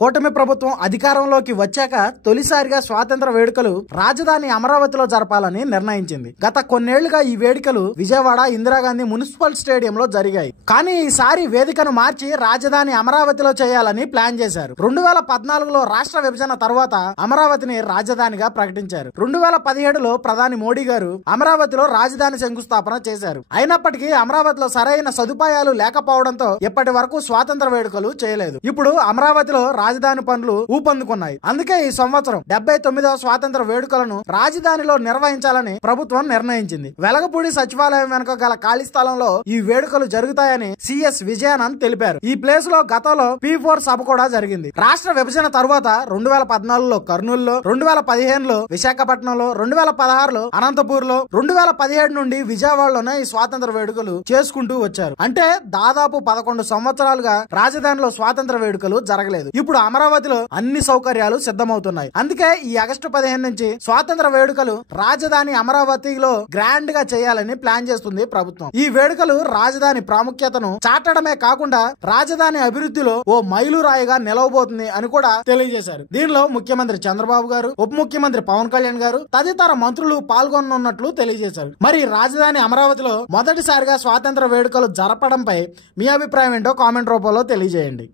కూటమి ప్రభుత్వం అధికారంలోకి వచ్చాక తొలిసారిగా స్వాతంత్ర వేడుకలు రాజధాని అమరావతిలో జరపాలని నిర్ణయించింది. గత కొన్నేళ్లుగా ఈ వేడుకలు విజయవాడ ఇందిరాగాంధీ మున్సిపల్ స్టేడియంలో జరిగాయి. కానీ ఈసారి వేదికను మార్చి రాజధాని అమరావతిలో చేయాలని ప్లాన్ చేశారు. 2014లో రాష్ట్ర విభజన తర్వాత అమరావతిని రాజధానిగా ప్రకటించారు. 2017లో ప్రధాని మోడీ గారు అమరావతిలో రాజధాని శంకుస్థాపన చేశారు. అయినప్పటికీ అమరావతిలో సరైన సదుపాయాలు లేకపోవడంతో ఇప్పటి వరకు స్వాతంత్ర వేడుకలు చేయలేదు. ఇప్పుడు అమరావతిలో రాజధాని పనులు ఊపందుకున్నాయి. అందుకే ఈ సంవత్సరం 79వ స్వాతంత్ర వేడుకలను రాజధానిలో నిర్వహించాలని ప్రభుత్వం నిర్ణయించింది. వెలగపూడి సచివాలయం వెనుక గల ఖాళీ స్థలంలో ఈ వేడుకలు జరుగుతాయని సిఎస్ విజయానంద్ తెలిపారు. ఈ ప్లేస్ లో గతంలో P4 సభ కూడా జరిగింది. రాష్ట్ర విభజన తర్వాత 2014లో కర్నూలులో, 2015లో విశాఖపట్నంలో, 2016లో అనంతపూర్లో, 2017 నుండి విజయవాడలోనే ఈ స్వాతంత్ర వేడుకలు చేసుకుంటూ వచ్చారు. అంటే దాదాపు 11 సంవత్సరాలుగా రాజధానిలో స్వాతంత్ర వేడుకలు జరగలేదు. ఇప్పుడు అమరావతిలో అన్ని సౌకర్యాలు సిద్ధమవుతున్నాయి. అందుకే ఈ ఆగస్టు 15 నుంచి స్వాతంత్ర వేడుకలు రాజధాని అమరావతిలో గ్రాండ్ గా చేయాలని ప్లాన్ చేస్తుంది ప్రభుత్వం. ఈ వేడుకలు రాజధాని ప్రాముఖ్యతను చాటడమే కాకుండా రాజధాని అభివృద్ధిలో ఓ మైలురాయిగా నిలవబోతుంది అని కూడా తెలియజేశారు. దీనిలో ముఖ్యమంత్రి చంద్రబాబు గారు, ఉప ముఖ్యమంత్రి పవన్ కళ్యాణ్ గారు తదితర మంత్రులు పాల్గొనున్నట్లు తెలియజేశారు. మరి రాజధాని అమరావతిలో మొదటిసారిగా స్వాతంత్ర వేడుకలు జరపడంపై మీ అభిప్రాయం ఏంటో కామెంట్ రూపంలో తెలియజేయండి.